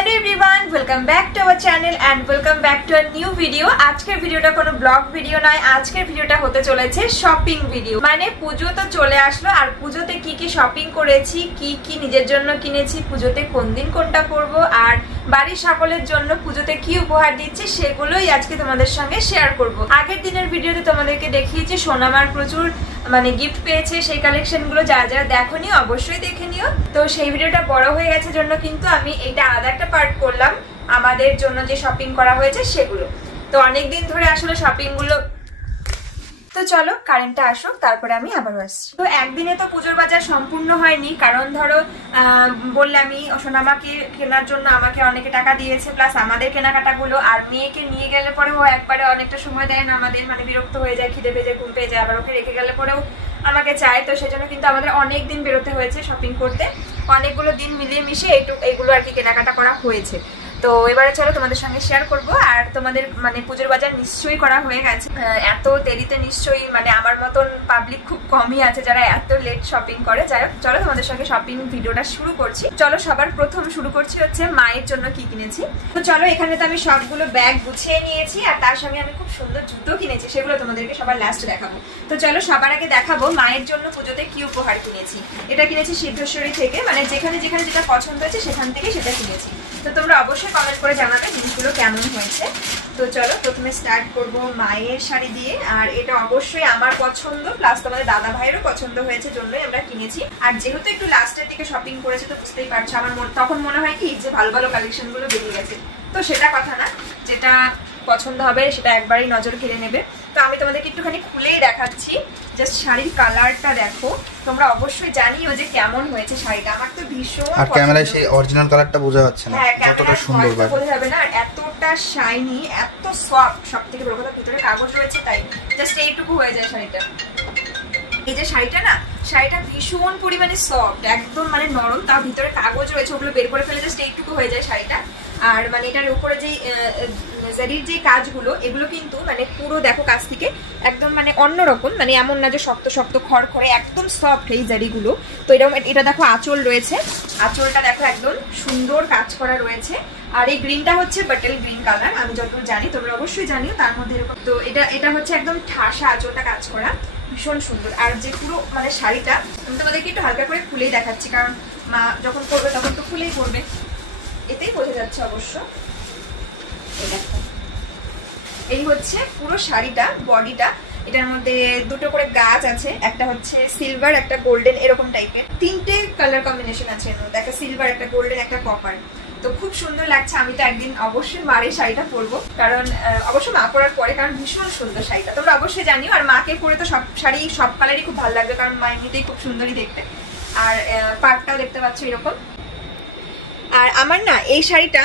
Hello everyone, welcome back to our channel and welcome back to a new video. আজকের ভিডিওটা কোনো blog video নয়, আজকের ভিডিওটা হতে চলেছে শপিং ভিডিও। মানে পুজো তো চলে আসলো আর পুজোতে কি কি শপিং করেছি, কি কি নিজের জন্য কিনেছি, পুজোতে কোন দিন কোনটা করব আর বাড়ির সকলের জন্য পুজোতে কি উপহার দিচ্ছি সেগুলোই আজকে তোমাদের সঙ্গে শেয়ার করব। আগের দিনের ভিডিওতে তোমাদেরকে দেখিয়েছি সোনামার প্রচুর গিফট পেয়েছে, সেই কালেকশনগুলো যারা যারা দেখোনি অবশ্যই দেখে নিও। তো সেই ভিডিওটা বড় হয়ে গেছে জন্য কিন্তু আমি এটা আলাদা একটা পার্ট করলাম আমাদের জন্য যে শপিং করা হয়েছে সেগুলো। তো অনেকদিন ধরে আসলে শপিং গুলো, তো চলো কারেন্টটা আসুক তারপরে আমি আবার আসছি। তো একদিনে তো পুজোর বাজার সম্পূর্ণ হয়নি, কারণ ধরো বললে আমি সোনামাকে কেনার জন্য আমাকে অনেকে টাকা দিয়েছে, প্লাস আমাদের কেনাকাটাগুলো, আর মেয়েকে নিয়ে গেলে পরে ও একবারে অনেকটা সময় দেয় না আমাদের, মানে বিরক্ত হয়ে যায়, খিদে পেয়ে যায়, ঘুম পেয়ে যায়, আবার ওকে রেখে গেলে পরেও আমাকে চায়। তো সেজন্য কিন্তু আমাদের অনেক দিন বেরোতে হয়েছে শপিং করতে, অনেকগুলো দিন মিলিয়ে মিশিয়ে এইগুলো আর কি কেনাকাটা করা হয়েছে। তো এবারে চলো তোমাদের সঙ্গে শেয়ার করব। আর তোমাদের পুজোর বাজার নিশ্চয়ই করা হয়ে গেছে, এত দেরিতে নিশ্চয়ই আমার মতন পাবলিক খুব কমই আছে যারা এত লেট শপিং করে। যাই হোক, চলো তোমাদের সঙ্গে শপিং ভিডিওটা শুরু করছি। চলো সবার প্রথম শুরু করছি হচ্ছে মায়ের জন্য কি কিনেছি। তো চলো, এখানে তো আমি সবগুলো ব্যাগ গুছিয়ে নিয়েছি আর তার সঙ্গে আমি খুব সুন্দর জুতো কিনেছি, সেগুলো তোমাদেরকে সবার লাস্টে দেখাবো। তো চলো সবার আগে দেখাবো মায়ের জন্য পুজোতে কি উপহার কিনেছি। এটা কিনেছি সিদ্ধেশ্বরী থেকে, যেখানে যেখানে যেটা পছন্দ হয়েছে সেখান থেকে সেটা কিনেছি। তো তোমরা অবশ্যই কমেন্ট করে জানাবে জিনিসগুলো কেমন হয়েছে। তো চলো প্রথমে স্টার্ট করব মায়ের শাড়ি দিয়ে। আর এটা অবশ্যই আমার পছন্দ, প্লাস তোমাদের দাদা ভাইয়েরও পছন্দ হয়েছে জন্যই আমরা কিনেছি। আর যেহেতু একটু লাস্টের দিকে শপিং করেছে তো বুঝতেই পারছো, আমার তখন মনে হয় কি যে ভালো ভালো কালেকশন গুলো বেরিয়ে গেছে। তো সেটা কথা না, যেটা পছন্দ হবে সেটা একবারই নজর কেড়ে নেবে। তো আমি তোমাদেরকে একটুখানি খুলেই দেখাচ্ছি, জাস্ট শাড়ির কালারটা দেখো। তোমরা অবশ্যই জানিও যে কেমন হয়েছে শাড়িটা। আমার তো ভীষণ, আর ক্যামেরায় সেই অরিজিনাল কালারটা বোঝা যাচ্ছে না, কতটা সুন্দর বোঝা যাবে না। আর এতটা শাইনি, এত সফট, সবথেকে বড় কথা ভিতরে কাগজ রয়েছে, তাই জাস্ট এইটুকু হয়ে যায় শাড়িটা। এই যে শাড়িটা না, শাড়িটা ভীষণ পরিমাণে সফট, একদম নরম, তার ভিতরে কাগজ রয়েছে, ওগুলো বের করে ফেলে জাস্ট এইটুকু হয়ে যায় শাড়িটা। আর এটার উপরে যে জারির যে কাজগুলো, এগুলো কিন্তু পুরো দেখো কাছ থেকে একদম অন্যরকম, এমন না যে শক্ত শক্ত খড়খড়ে, একদম সফট এই জারিগুলো। তো এটা দেখো আঁচল রয়েছে, আঁচলটা দেখো একদম সুন্দর কাজ করা রয়েছে। আর এই গ্রিনটা হচ্ছে বাটল গ্রিন কালার, আমি যতটুকু জানি, তোমরা অবশ্যই জানিও তার মধ্যে এরকম। তো এটা হচ্ছে একদম ঠাসা আঁচলটা কাজ করা, ভীষণ সুন্দর। আর যে পুরো শাড়িটা আমি তোমাদেরকে একটু হালকা করে খুলেই দেখাচ্ছি, কারণ মা যখন পরবে তখন তো খুলেই পরবে, এতেই বোঝা যাচ্ছে অবশ্য। এই হচ্ছে পুরো শাড়িটা, বডিটা। এটার মধ্যে দুটো করে গাছ আছে, একটা হচ্ছে সিলভার, একটা গোল্ডেন, এরকম টাইপের তিনটে কালার কম্বিনেশন আছে এর মধ্যে, একটা সিলভার, একটা গোল্ডেন, একটা কপার। তো খুব সুন্দর লাগছে। আমি তো একদিন অবশ্যই মার এই শাড়িটা পরবো, কারণ অবশ্যই মা পরার পরে, কারণ ভীষণ সুন্দর শাড়িটা, তোমরা অবশ্যই জানিও। আর মাকে পরে তো সব শাড়ি সব কালারই খুব ভালো লাগবে, কারণ মা এমনিতেই খুব সুন্দরই দেখতে। আর পাড়টাও দেখতে পাচ্ছ এরকম। আর আমার না এই শাড়িটা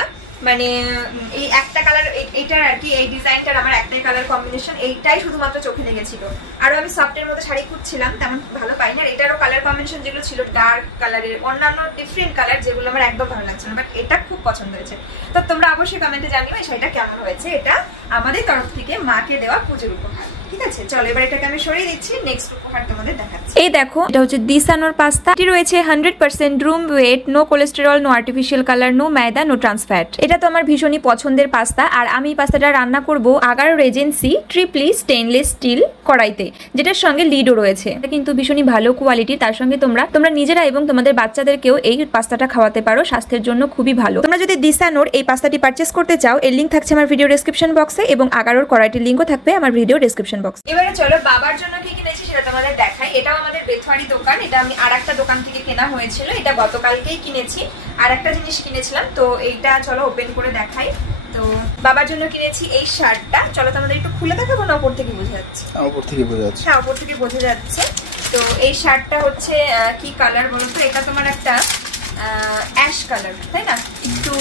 এই একটা কালার, এইটার আর কি, এই ডিজাইনটার আমার একটাই কালার কম্বিনেশন, এইটাই শুধুমাত্র চোখে লেগেছিল। আরো আমি সফটের মধ্যে শাড়ি খুঁজছিলাম, তেমন ভালো পাইনি। আর এটারও কালার কম্বিনেশন যেগুলো ছিল ডার্ক কালারের, অন্যান্য ডিফারেন্ট কালার, যেগুলো আমার একদম ভালো লাগছে না, বাট এটা খুব পছন্দ হয়েছে। তো তোমরা অবশ্যই কমেন্টে জানিও এই শাড়িটা কেমন হয়েছে। এটা আমাদের তরফ থেকে মাকে দেওয়া পুজোর উপহার। ঠিক আছে, চলো এবার এটাকে আমি সরিয়ে দিচ্ছি, নেক্সট উপহার তোমাদের দেখাচ্ছি। এই দেখো, এটা হচ্ছে দিসানোর পাস্তা। এটি রয়েছে 100% durum wheat, no cholesterol, no artificial colour, no maida, no trans fat. এটা তো আমার ভীষণই পছন্দের পাস্তা। আর আমি পাস্তাটা রান্না করব agar Regency Tripoli stainless steel কড়াইতে, যেটার সঙ্গে লিডও রয়েছে। এটা কিন্তু ভীষণই ভালো কোয়ালিটি। তার সঙ্গে তোমরা নিজেরা এবং তোমাদের বাচ্চাদেরকেও এই পাস্তাটা খাওয়াতে পারো, স্বাস্থ্যের জন্য খুবই ভালো। তোমরা যদি দিসানোর এই পাস্তাটি পারচেস করতে চাও, এর লিঙ্ক থাকছে আমার ভিডিও ডেসক্রিপশন বক্সে, এবং আগারোর কড়াইটির লিঙ্কও থাকবে আমার ভিডিও ডেসক্রিপশন বক্স। এবারে চলো বাবার জন্য কি কিনেছি সেটা তোমাদের দেখাই। এটাও আমাদের বেথুয়ারি দোকান, এটা আমি আরেকটা দোকান থেকে কেনা হয়েছিল, এটা গতকালকেই কিনেছি। আর একটা জিনিস কিনেছিলাম, তো এইটা চলো ওপেন করে দেখাই। তো বাবার জন্য কিনেছি এই শার্টটা, চলো তোমাদের একটু খুলে দেখাবো না, ওপর থেকে বোঝা যাচ্ছে? ওপর থেকে বোঝা যাচ্ছে, হ্যাঁ ওপর থেকে বোঝা যাচ্ছে। তো এই শার্টটা হচ্ছে কি কালার বলো তো? এটা তোমার একটা অ্যাশ কালার, তাই না? একটু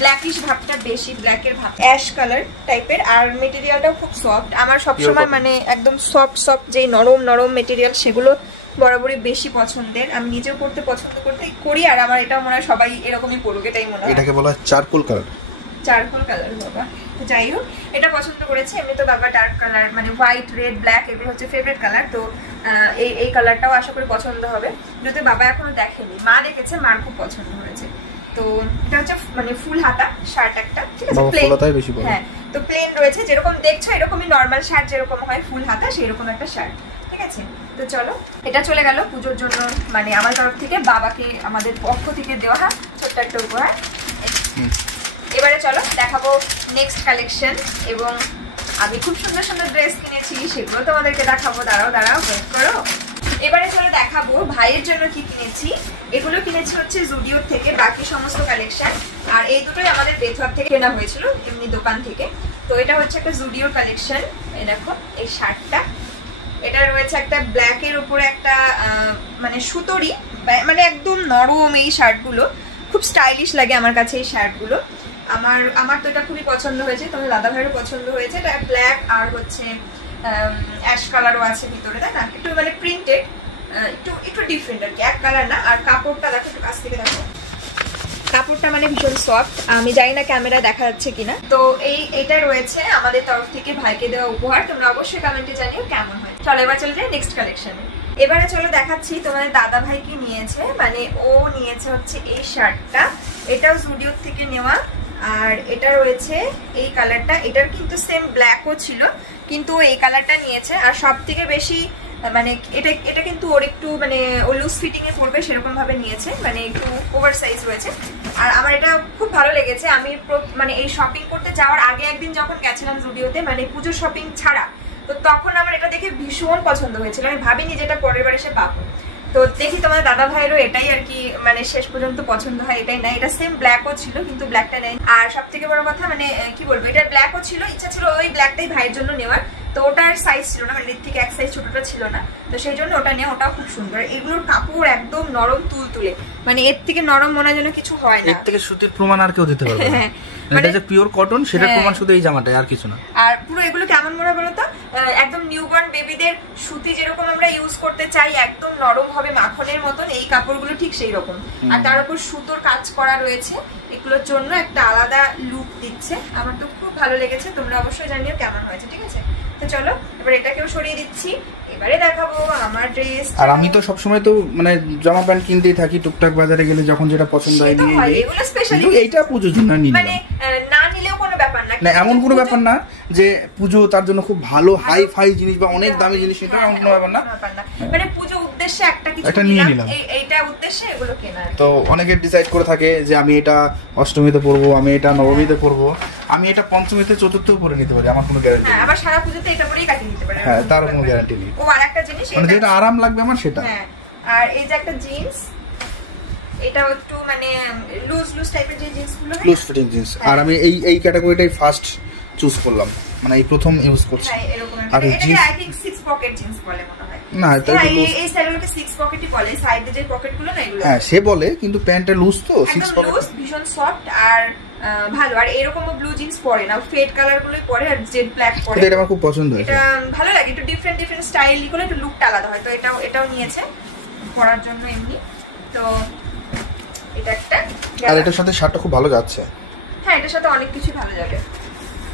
ব্ল্যাকিশ ভাবটা বেশি, ব্ল্যাকের ভাব, অ্যাশ কালার টাইপের। আর মেটেরিয়ালটাও খুব সফট। আমার সবসময় একদম সফট সফট যে নরম নরম মেটেরিয়াল, সেগুলো বরাবরই বেশি পছন্দের। আমি নিজেও পড়তে পছন্দ করি, আর আমার এটাও মনে হয় সবাই এরকমই পড়ুক, এটাই মনে হয়। এটাকে বলা হয় চারকোল কালার, চারকোল কালার বাবা। যাই হোক, এটা পছন্দ করেছি। এমনি তো বাবা dark colour, white, red, black এগুলো হচ্ছে ফেভারিট কালার। তো এই কালারটাও আশা করি পছন্দ হবে, যদি বাবা এখনো দেখেনি, মা দেখেছে, মার খুব পছন্দ হয়েছে। তো এটা হচ্ছে মানে ফুল হাতা শার্ট একটা, ঠিক আছে, প্লেন। হ্যাঁ, তো প্লেন রয়েছে, যেরকম দেখছো এরকমই নরমাল শার্ট যেরকম হয় ফুল হাতা, সেই রকম একটা শার্ট, ঠিক আছে। তো চলো, এটা চলে গেল পুজোর জন্য, মানে আমার তরফ থেকে বাবাকে আমাদের পক্ষ থেকে দেওয়া ছোট্ট একটা উপহার। এবারে চলো দেখাবো নেক্সট কালেকশন, এবং আমি খুব সুন্দর সুন্দর ড্রেস কিনেছি, সেগুলো তোমাদেরকে দেখাবো। দাঁড়াও ওয়েট করো। এবারে চলো দেখাবো ভাইয়ের জন্য কি কিনেছি। এগুলো কিনেছি হচ্ছে জুডিও থেকে, বাকি সমস্ত কালেকশন। আর এই দুটোই আমাদের বেথর থেকে কেনা হয়েছিল, এমনি দোকান থেকে। তো এটা হচ্ছে একটা জুডিওর কালেকশন। এই দেখো এই শার্টটা, এটা রয়েছে একটা ব্ল্যাকের উপরে একটা মানে সুতোরি, মানে একদম নরম। এই শার্টগুলো খুব স্টাইলিশ লাগে আমার কাছে, এই শার্টগুলো আমার তো এটা খুবই পছন্দ হয়েছে, তোমার দাদা ভাইয়েরও পছন্দ হয়েছে। এটা ব্ল্যাক আর হচ্ছে অ্যাশ কালারও আছে ভিতরে, তাই না, একটু মানে প্রিন্টেড, একটু ডিফারেন্ট আর কি, এক কালার না। আর কাপড়টা দেখো, একটু কাছ থেকে দেখো, কাপড়টা মানে ভীষণ সফট। আমি জানি না ক্যামেরা দেখা যাচ্ছে কিনা। তো এইটা রয়েছে আমাদের তরফ থেকে ভাইকে দেওয়া উপহার। তোমরা অবশ্যই কমেন্টে জানিও কেমন হয়। চলো এবার চলে যাই নেক্সট কালেকশনে। এবারে চলো দেখাচ্ছি তোমাদের দাদা ভাই কি নিয়েছে। মানে ও নিয়েছে হচ্ছে এই শার্টটা, এটাও জুডিও থেকে নেওয়া। আর এটা রয়েছে এই কালারটা, এটার কিন্তু সেম ব্ল্যাকও ছিল, কিন্তু এই কালারটা নিয়েছে। আর সব থেকে বেশি মানে এটা কিন্তু ওর একটু মানে ও লুজ ফিটিং এ পড়বে সেরকম ভাবে নিয়েছে, মানে একটু ওভার সাইজ রয়েছে। আর আমার এটা খুব ভালো লেগেছে। আমি মানে এই শপিং করতে যাওয়ার আগে একদিন যখন গেছিলাম জুডিওতে, মানে পুজো শপিং ছাড়া, তো তখন আমার এটা দেখে ভীষণ পছন্দ হয়েছিল। আমি ভাবিনি যেটা পরের বার এসে পাবো। তো দেখি তোমার দাদা ভাইয়েরও এটাই আর কি মানে শেষ পর্যন্ত পছন্দ হয়, এটাই নাই। এটা সেম ব্ল্যাকও ছিল, কিন্তু ব্ল্যাকটা নেই। আর সব থেকে বড় কথা মানে কি বলবো, এটা ব্ল্যাকও ছিল, ইচ্ছা ছিল ওই ব্ল্যাকটাই ভাইয়ের জন্য নেওয়ার। তো ওটার সাইজ ছিল না, মানে এর থেকে এক সাইজ ছোটটা ছিল না, তো সেই জন্য ওটা নিয়ে, ওটাও খুব সুন্দর। এগুলোর কাপড় একদম নরম তুলতুলে, মানে এর থেকে নরম মনে হয় যেন কিছু হয় না। এর থেকে সুতির প্রমাণ আর কেউ দিতে পারবে না। এটা যে পিওর কটন সেটার প্রমাণ শুধু এই জামাটাই, আর কিছু না। আর পুরো এগুলো কেমন মনে হয় বলো তো, একদম নিউবর্ন বেবিদের সুতি যেরকম আমরা ইউজ করতে চাই, একদম নরম হবে মাখনের মতন, এই কাপড়গুলো ঠিক সেই রকম। আর তার উপর সুতোর কাজ করা রয়েছে, এগুলোর জন্য একটা আলাদা লুক দিচ্ছে। আমার তো খুব ভালো লেগেছে, তোমরা অবশ্যই জানিও কেমন হয়েছে, ঠিক আছে। তো চলো এবার এটাকেও সরিয়ে দিচ্ছি, এবারে দেখাবো আমার ড্রেস। আর আমি তো সবসময় তো মানে জামা প্যান্ট কিনতেই থাকি, টুকটাক বাজারে গেলে যখন যেটা পছন্দ হয় নিয়ে নিই। এগুলো স্পেশালি এইটা পুজোর জন্য নিই, মানে না নিলেও কোনো ব্যাপার না, এমন কোনো ব্যাপার না যে পুজো তার জন্য খুব ভালো হাই ফাই জিনিস বা অনেক দামি জিনিস, এটা এমন কোনো ব্যাপার না। মানে পুজো উদ্দেশ্যে একটা কিছু নিয়ে নিলাম, এইটা উদ্দেশ্যে এগুলো কেনা। তো অনেকে ডিসাইড করে থাকে যে আমি এটা অষ্টমীতে পরবো, আমি এটা নবমীতে পরবো, আমি এটা পঞ্চমীতে চতুর্থেও পরে নিতে পারি, আমার কোনো গ্যারান্টি নেই। আবার সারা পুজোতে এটা পরেই কাটিয়ে নিতে পারি, হ্যাঁ, তার কোনো গ্যারান্টি নেই। ও আরেকটা জিনিস, মানে যেটা আরাম লাগবে আমার সেটা। হ্যাঁ, আর এই যে একটা জিন্স, এটা একটু মানে লুজ টাইপের যে জিন্সগুলো, লুজ ফিটিং জিন্স। আর আমি এই ক্যাটাগরিটাই ফার্স্ট চুজ করলাম, মানে এই প্রথম ইউজ করছি। হ্যাঁ, এরকম আর এই jeans I thing 6 pocket jeans বলে মনে হয়। না, এটা এই স্টাইলগুলোকে 6 পকেটই বলে, সাইডে যে পকেটগুলো না এগুলো। হ্যাঁ, সে বলে, কিন্তু প্যান্টটা লুজ, তো 6 পকেট ভীষণ সফট আর ভালো। আর এরকম ব্লু জিন্স পরে না, ফেড কালার গুলোই পরে, আর জেড ব্ল্যাক পরে। এটা আমার খুব পছন্দ হয়েছে, এটা ভালো লাগে, একটু ডিফারেন্ট স্টাইল গুলো, একটু লুকটা আলাদা হয়। তো এটাও নিয়েছে পরার জন্য এমনি। তো এটা একটা, আর এটার সাথে শার্টটা খুব ভালো যাচ্ছে। হ্যাঁ, এটার সাথে অনেক কিছু ভালো যাবে।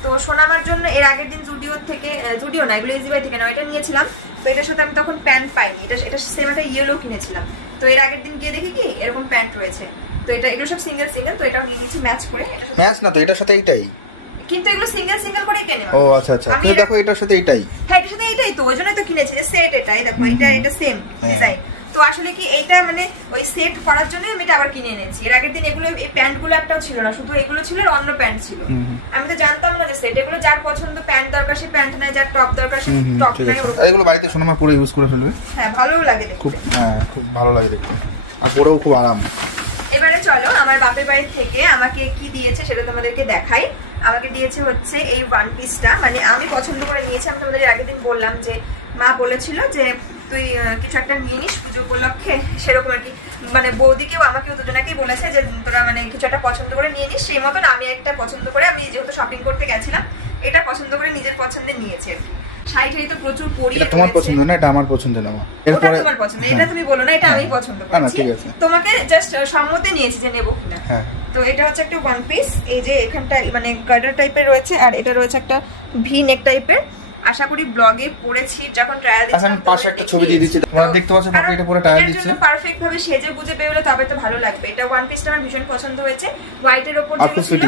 তো সোনামার জন্য এর আগের দিন জুডিও না, এগুলো ইজি বাই থেকে না, এটা নিয়েছিলাম। তো এটার সাথে আমি তখন প্যান্ট পাইনি, এটা সেম একটা ইয়েলো কিনেছিলাম। তো এর আগের দিন গিয়ে দেখি কি এরকম প্যান্ট রয়েছে, তো এগুলো সব সিঙ্গেল। তো এটাও নিয়ে নিয়েছি ম্যাচ করে। ম্যাচ না তো, এটার সাথে এইটাই, কিন্তু এগুলো সিঙ্গেল করে কিনে। ও আচ্ছা, তুমি দেখো এটার সাথে এইটাই। হ্যাঁ, এটার সাথে এইটাই, তো ওইজন্যই তো কিনেছি যে সেট এটাই। দেখো এটা সেম ডিজাইন। তো আসলে কি এইটা মানে ওই সেট করার জন্য আমি এটা আবার কিনে এনেছি। এর আগের দিন এগুলো এই প্যান্টগুলো একটাও ছিল না, শুধু এগুলো ছিল আর অন্য প্যান্ট ছিল। আমি তো জানতাম না যে সেট, এগুলো যার পছন্দ প্যান্ট দরকার সে প্যান্ট নেয়, যার টপ দরকার সে টপ নেয়। এগুলো বাড়িতে সোনামা পরে ইউজ করে ফেলবে। হ্যাঁ, ভালোও লাগে দেখতে, খুব ভালো লাগে দেখতে, আর পরেও খুব আরাম। এবারে চলো আমার বাপের বাড়ি থেকে আমাকে কি দিয়েছে সেটা তোমাদেরকে দেখাই। আমাকে দিয়েছে হচ্ছে এই ওয়ান পিসটা, মানে আমি পছন্দ করে নিয়েছি। আমি তোমাদের আগের দিন বললাম যে মা বলেছিল যে তুই কিছু একটা নিয়ে নিস পুজো উপলক্ষে, সেরকম আর কি। মানে বৌদিকেও আমাকেও দুজনাকেই বলেছে যে তোরা মানে কিছু একটা পছন্দ করে নিয়ে নিস। সেই মতন আমি একটা পছন্দ করে, আমি যেহেতু শপিং করতে গেছিলাম, এটা পছন্দ করে নিজের পছন্দে নিয়েছি আর কি। শাড়ি তো প্রচুর পরিয়ে, এটা তোমার পছন্দ না, এটা আমার পছন্দ না। এরপরে তোমার পছন্দ, এটা তুমি বলো না, এটা আমি পছন্দ করেছি। তোমাকে জাস্ট সম্মতি নিয়েছি যে নেব কিনা। তো এটা হচ্ছে একটা ওয়ান পিস, এই যে এখানটা মানে গার্ডার টাইপের রয়েছে, আর এটা রয়েছে একটা ভি নেক টাইপের। আশা করি ব্লগে পরেছি যখন ট্রায়াল দিচ্ছি। আমি পাশে একটা ছবি দিয়ে দিচ্ছি, তোমরা দেখতে পাচ্ছ পাপড়ি এটা পুরো ট্রায়াল দিচ্ছে। পারফেক্ট ভাবে সেজে গুজে বেরোলে তবে তো ভালো লাগবে। এটা ওয়ান পিসটা আমার ভীষণ পছন্দ হয়েছে, হোয়াইটের উপর যেগুলো ছিল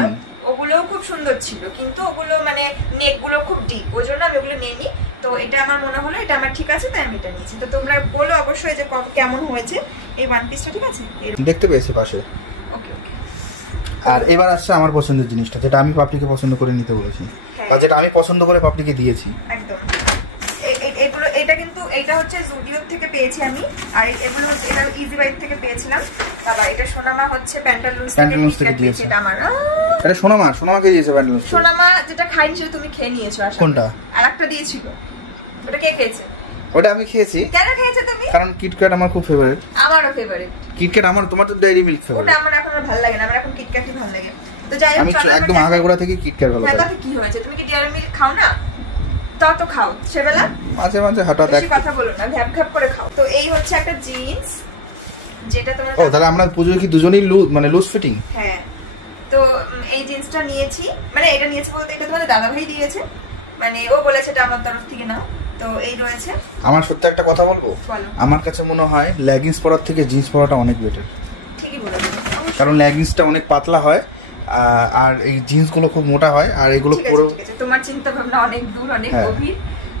ওগুলোও খুব সুন্দর ছিল, কিন্তু ওগুলো মানে নেক গুলো খুব ডিপ, ওই জন্য আমি ওগুলো নিইনি। তো এটা আমার মনে হলো এটা আমার ঠিক আছে, তাই আমি এটা নিয়েছি। তো তোমরা বলো অবশ্যই যে কেমন হয়েছে এই ওয়ান পিসটা, ঠিক আছে? দেখতে পেয়েছি পাশে। ওকে ওকে। আর এবার আসছে আমার পছন্দের জিনিসটা, যেটা আমি পাপড়িকে পছন্দ করে নিতে বলেছি, বা যেটা আমি পছন্দ করে পাপড়িকে দিয়েছি। একদম এগুলো, এটা কিন্তু এটা হচ্ছে জুডিও থেকে পেয়েছি আমি, আর এগুলো এটা ইজি বাইট থেকে পেয়েছিলাম। তারপর এটা সোনামা হচ্ছে প্যান্টালুন্স থেকে দিয়েছে। এটা আমার এটা সোনামাকে দিয়েছে প্যান্টালুন্স। সোনামা যেটা খাইনি সেটা তুমি খেয়ে নিয়েছো। আসলে কোনটা? আরেকটা দিয়েছিল, ওটা কে খেয়েছে? ওটা আমি খেয়েছি। কেন খেয়েছো তুমি? কারণ কিটক্যাট আমার খুব ফেভারিট। আমারও ফেভারিট কিটক্যাট। আমার, তোমার তো ডেইরি মিল্ক ফেভারিট। ওটা আমার এখন আর ভালো লাগে না, আমার এখন কিটক্যাটই ভালো লাগে। তো যাই হোক, আমি একদম আগাগোড়া থেকে কিটক্যাট ভালো লাগে। তাতে কি হয়েছে? তুমি কি ডেইরি মিল্ক খাও না? তো খাও সেবেলা, মাঝে মাঝে হঠাৎ বেশি কথা বলো না, ভ্যাপ ভ্যাপ করে খাও। তো এই হচ্ছে একটা জিন্স, যেটা তোমার ও তাহলে আমরা পুজোয় কি দুজনেই লুজ ফিটিং? হ্যাঁ। তো এই জিন্সটা নিয়েছি, মানে এটা নিয়েছি বলতে এটা তোমাদের দাদাভাই দিয়েছে, মানে ও বলেছে এটা আমার তরফ থেকে না। তো এই রয়েছে। আমার সত্যি একটা কথা বলবো, আমার কাছে মনে হয় লেগিংস পরার থেকে জিন্স পরাটা অনেক বেটার। ঠিকই বলেছো, কারণ লেগিংসটা অনেক পাতলা হয় আর এই জিন্স গুলো খুব মোটা হয়, আর এগুলো পরে তোমার চিন্তা ভাবনা অনেক দূর, অনেক গভীর।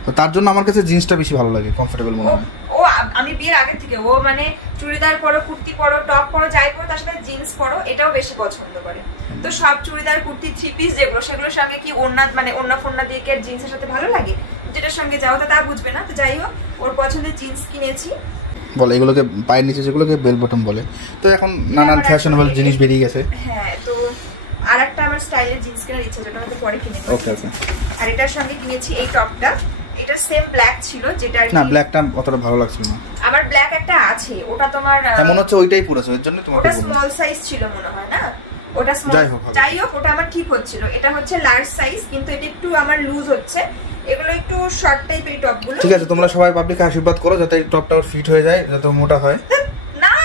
তো তার জন্য আমার কাছে জিন্সটা বেশি ভালো লাগে, কমফোর্টেবল মনে হয়। ও আমি বিয়ের আগে থেকে ও মানে চুড়িদার পরো, কুর্তি পরো, টপ পরো, যাই পরো তার সাথে জিন্স পরো এটাও বেশি পছন্দ করে। তো সব চুড়িদার, কুর্তি, থ্রি পিস যেগুলো সেগুলোর সঙ্গে কি ওড়না, মানে ওড়না ফোড়না দিয়ে কি জিন্সের সাথে ভালো লাগে? যেটার সঙ্গে যাও তা বুঝবে না। তো যাই হোক, ওর পছন্দের জিন্স কিনেছি। বলে এগুলোকে পায়ের নিচে যেগুলোকে বেল বটম বলে। তো এখন নানান ফ্যাশনেবল জিনিস বেরিয়ে গেছে। হ্যাঁ, তো আরেকটা আমার স্টাইলের জিন্স কেনার ইচ্ছা, যেটা আমি পরে কিনেছি। ওকে ওকে। আর এটার সঙ্গে কিনেছি এই টপটা, এটা সেম ব্ল্যাক ছিল, যেটা না ব্ল্যাকটা অতটা ভালো লাগছিল না আমার। ব্ল্যাক একটা আছে, ওটা তোমার মনে হচ্ছে ওইটাই পুরো, এর জন্য তোমাকে ওটা স্মল সাইজ ছিল মনে হয় না? ওটা স্মল, যাই হোক ওটা আমার ঠিক হচ্ছিল। এটা হচ্ছে লার্জ সাইজ, কিন্তু এটা একটু আমার লুজ হচ্ছে। এগুলো একটু শর্ট টাইপের টপগুলো। ঠিক আছে, তোমরা সবাই পাবলিককে আশীর্বাদ করো যাতে এই টপটা ওর ফিট হয়ে যায়, যাতে মোটা হয়। না,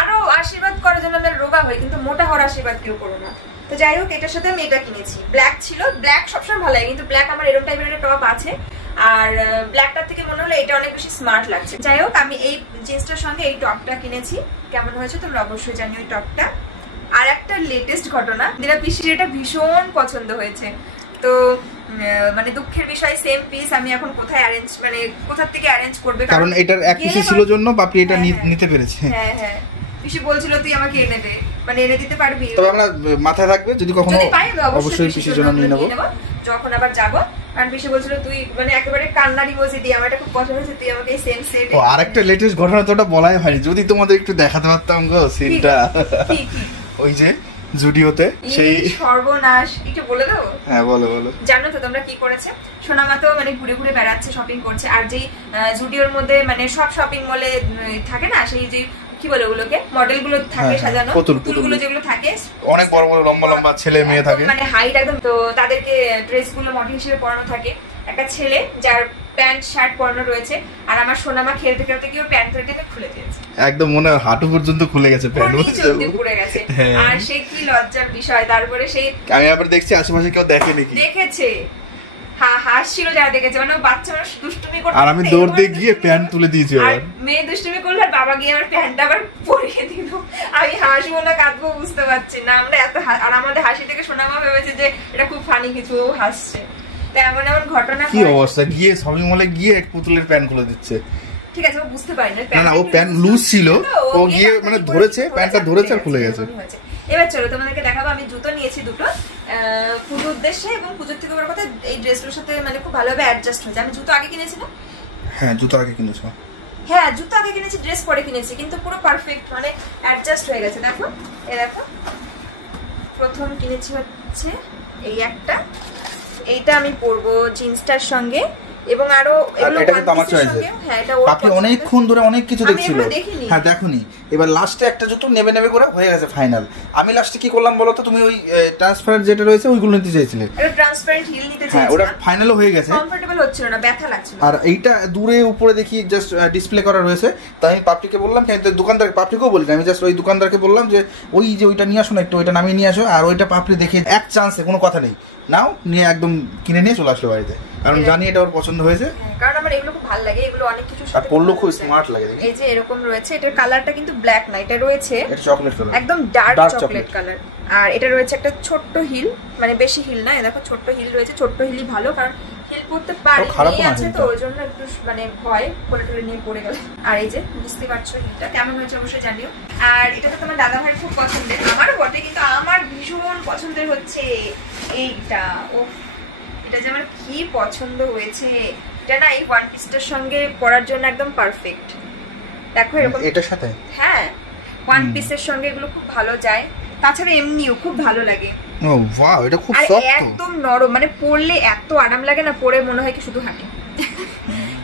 আরো আশীর্বাদ করার জন্য আমরা রোগা হই, কিন্তু মোটা হওয়ার আশীর্বাদ কেউ করো না। তো যাই হোক, এটার সাথে আমি এটা কিনেছি। ব্ল্যাক ছিল, ব্ল্যাক সবসময় ভালো লাগে, কিন্তু ব্ল্যাক আমার এরকম টাইপের একটা টপ আছে, আর ব্ল্যাকটার থেকে মনে হলো এটা অনেক বেশি স্মার্ট লাগছে। যাই হোক, আমি এই জিন্সটার সঙ্গে এই টপটা কিনেছি। কেমন হয়েছে তোমরা অবশ্যই জানিও এই টপটা। আর একটা লেটেস্ট ঘটনা, যেটা পিসির এটা ভীষণ পছন্দ হয়েছে। তো মানে দুঃখের বিষয়, সেম পিস আমি এখন কোথায় অ্যারেঞ্জ, মানে কোথা থেকে অ্যারেঞ্জ করবে, কারণ এটার এক পিসই ছিল জন্য বাপি এটা নিতে পেরেছে। হ্যাঁ হ্যাঁ, পিসি বলছিল তুই আমাকে এনে দে, মানে এনে দিতে পারবি? তবে আমরা মাথায় রাখবে, যদি কখনো অবশ্যই পিসির জন্য নিয়ে নেব যখন আবার যাব। কারণ পিসি বলছিল তুই মানে একেবারে কান্নার ইমোজি দিয়ে, আমার এটা খুব পছন্দ হয়েছে, তুই আমাকে এই সেম সেট। ও আরেকটা লেটেস্ট ঘটনা তো ওটা বলাই হয়নি, যদি তোমাদের একটু দেখাতে পারতাম গো সিনটা। ওই যে জুডিওতে সেই সর্বনাশ, একটু বলে দাও। হ্যাঁ বলো বলো। জানো তো তোমরা কি করেছে? সোনামা তো মানে ঘুরে ঘুরে বেড়াচ্ছে, শপিং করছে, আর যেই জুডিওর মধ্যে মানে সব শপিং মলে থাকে না, সেই যে কি বলে ওগুলোকে, মডেল গুলো থাকে সাজানো, পুতুলগুলো যেগুলো থাকে, অনেক বড় বড় লম্বা লম্বা ছেলে মেয়ে থাকে, মানে হাইট একদম। তো তাদেরকে ড্রেস গুলো মডেল হিসেবে পরানো থাকে। একটা ছেলে যার প্যান্ট শার্ট পরানো রয়েছে, আর আমার সোনামা খেলতে খেলতে কি ওর প্যান্ট খুলে দিয়েছে, একদম মনে হয় হাঁটু পর্যন্ত খুলে গেছে, প্যান্ট পুড়ে গেছে। আর সে কি লজ্জার বিষয়। তারপরে সেই আমি আবার দেখছি আশেপাশে কেউ দেখে নাকি, দেখেছে, হাসছিল যারা দেখেছে, মানে বাচ্চা মানুষ দুষ্টুমি করতে, আর আমি দৌড় দিয়ে গিয়ে প্যান্ট তুলে দিয়েছি। আর মেয়ে দুষ্টুমি করলো, আর বাবা গিয়ে আমার প্যান্টটা আবার পরিয়ে দিল। আমি হাসবো না কাঁদবো বুঝতে পারছি না। আমরা এত, আর আমাদের হাসি থেকে সোনামা ভেবেছে যে এটা খুব ফানি কিছু, ও হাসছে। তাই এমন এমন ঘটনা। কি অবস্থা, গিয়ে শপিং মলে গিয়ে এক পুতুলের প্যান্ট খুলে দিচ্ছে। ঠিক আছে, ও বুঝতে পারি না, না ও প্যান্ট লুজ ছিল, ও গিয়ে মানে ধরেছে, প্যান্টটা ধরেছে আর খুলে গেছে। এবার চলো তোমাদেরকে দেখাবো, আমি জুতো নিয়েছি দুটো পুজোর উদ্দেশ্যে, এবং পুজোর থেকে বড় কথা এই ড্রেসগুলোর সাথে মানে খুব ভালোভাবে অ্যাডজাস্ট হয়েছে। আমি জুতো আগে কিনেছি না? হ্যাঁ জুতো আগে কিনেছো। হ্যাঁ জুতো আগে কিনেছি, ড্রেস পরে কিনেছি, কিন্তু পুরো পারফেক্ট মানে অ্যাডজাস্ট হয়ে গেছে। দেখো এই দেখো, প্রথম কিনেছি হচ্ছে এই একটা, এইটা আমি পরবো জিন্সটার সঙ্গে, এবং আরো এটা কিন্তু আমার চয়েস। আপনি অনেকক্ষণ ধরে অনেক কিছু দেখছিল। হ্যাঁ দেখুনি, এবার লাস্টে একটা জুতো নেবে নেবে করে হয়ে গেছে ফাইনাল। আমি লাস্টে কি করলাম বলো তো, তুমি ওই ট্রান্সপারেন্ট যেটা রয়েছে ওইগুলো নিতে চাইছিলে, এটা ট্রান্সপারেন্ট হিল নিতে চাইছিলাম। হ্যাঁ ওটা ফাইনালও হয়ে গেছে, কমফোর্টেবল হচ্ছিল না, ব্যথা লাগছিল। আর এইটা দূরে উপরে দেখি জাস্ট ডিসপ্লে করা রয়েছে, তাই আমি পাপড়িকে বললাম, দোকানদার পাপড়িকেও বলি, আমি জাস্ট ওই দোকানদারকে বললাম যে ওই যে ওইটা নিয়ে আসো না, একটু ওইটা নামিয়ে নিয়ে আসো। আর ওইটা পাপড়ি দেখে এক চান্সে, কোনো কথা নেই, নাও নিয়ে একদম কিনে নিয়ে চলে আসলো বাড়িতে, কারণ জানি এটা ওর পছন্দ হয়েছে। কারণ আমার এগুলো খুব ভালো লাগে, এগুলো অনেক কিছু আর পরলেও খুব স্মার্ট লাগে। এই যে এরকম রয়েছে, এটার কালারটা কিন্তু ব্ল্যাক না, এটা রয়েছে এটা চকলেট কালার, একদম ডার্ক চকলেট কালার। আর এটা রয়েছে একটা ছোট্ট হিল, মানে বেশি হিল না, দেখো ছোট্ট হিল রয়েছে। ছোট্ট হিলই ভালো, কারণ হিল পরতে পারি মেয়ে আছে তো ওই জন্য একটু মানে ভয় করে টরে নিয়ে পড়ে গেলে। আর এই যে বুঝতে পারছো হিলটা কেমন হয়েছে অবশ্যই জানিও। আর এটা তো তোমার দাদা ভাইয়ের খুব পছন্দের, আমারও বটে, কিন্তু আমার ভীষণ পছন্দের হচ্ছে এইটা। ও এটা যে আমার কি পছন্দ হয়েছে, এটা না এই ওয়ান পিসটার সঙ্গে পরার জন্য একদম পারফেক্ট। দেখো এরকম এটার সাথে, হ্যাঁ ওয়ান পিসের সঙ্গে এগুলো খুব ভালো যায়, তাছাড়া এমনিও খুব ভালো লাগে। ও ওয়াও, এটা খুব সফট, একদম নরম, মানে পরলে এত আরাম লাগে না, পরে মনে হয় কি শুধু হাঁটে।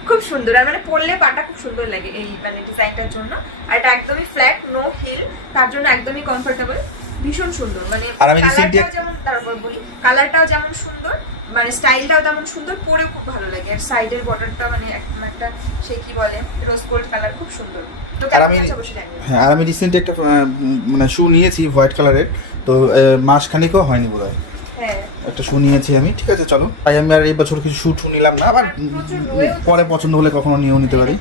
খুব সুন্দর, আর মানে পরলে পাটা খুব সুন্দর লাগে এই মানে ডিজাইনটার জন্য। আর এটা একদমই ফ্ল্যাট, নো হিল, তার জন্য একদমই কমফোর্টেবল, ভীষণ সুন্দর। মানে কালারটাও যেমন, তারপর বলি কালারটাও যেমন সুন্দর, মানে স্টাইলটাও তেমন সুন্দর, পরে খুব ভালো লাগে। আর সাইডের বর্ডারটা মানে একদম একটা সে কি বলে রোজ গোল্ড কালার, খুব সুন্দর। আর আমি রিসেন্টলি একটা মানে শু নিয়েছি হোয়াইট কালারের, তো মাসখানিকও হয়নি বোধ হয়, একটা শু নিয়েছি আমি। ঠিক আছে চলো, তাই আমি আর এই বছর কিছু শু নিলাম না, আবার পরে পছন্দ হলে কখনো নিয়েও নিতে পারি।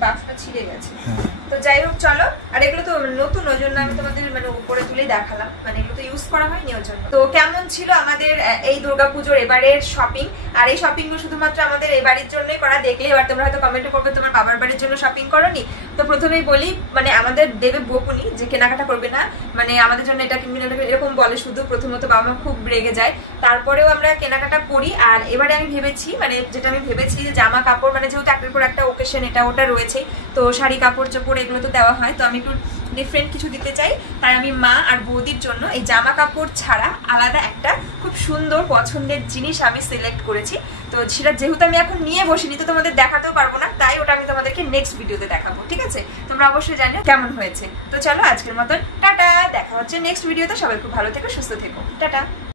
তো যাই হোক চলো, আর এগুলো তো নতুন, ওই জন্য আমি তোমাদের মানে উপরে তুলেই দেখালাম, মানে এগুলো তো ইউজ করা হয়নি ওর জন্য। তো কেমন ছিল আমাদের এই দুর্গাপুজোর এবারের শপিং? আর এই শপিং গুলো শুধুমাত্র আমাদের এই বাড়ির জন্যই করা, দেখলে এবার তোমরা হয়তো কমেন্ট করবে তোমার বাবার বাড়ির জন্য শপিং করোনি। তো প্রথমেই বলি, মানে আমাদের দেবে বকুনি যে কেনাকাটা করবে না, মানে আমাদের জন্য এটা কিনবি না এরকম বলে শুধু। প্রথমত বাবা মা খুব রেগে যায়, তারপরেও আমরা কেনাকাটা করি। আর এবারে আমি ভেবেছি, মানে যেটা আমি ভেবেছি যে জামা কাপড়, মানে যেহেতু একটার পর একটা ওকেশন এটা ওটা রয়েছে, তো শাড়ি কাপড় চোপড় এগুলো তো দেওয়া হয়, তো আমি একটু ডিফারেন্ট কিছু দিতে চাই। তাই আমি মা আর বৌদির জন্য এই জামা কাপড় ছাড়া আলাদা একটা খুব সুন্দর পছন্দের জিনিস আমি সিলেক্ট করেছি। তো সেটা যেহেতু আমি এখন নিয়ে বসিনি, তো তোমাদের দেখাতেও পারবো না, তাই ওটা আমি তোমাদেরকে নেক্সট ভিডিওতে দেখাবো। ঠিক আছে, তোমরা অবশ্যই জানিও কেমন হয়েছে। তো চলো আজকের মতন টাটা, দেখা হচ্ছে নেক্সট ভিডিওতে। সবাই খুব ভালো থেকো, সুস্থ থেকো, টাটা।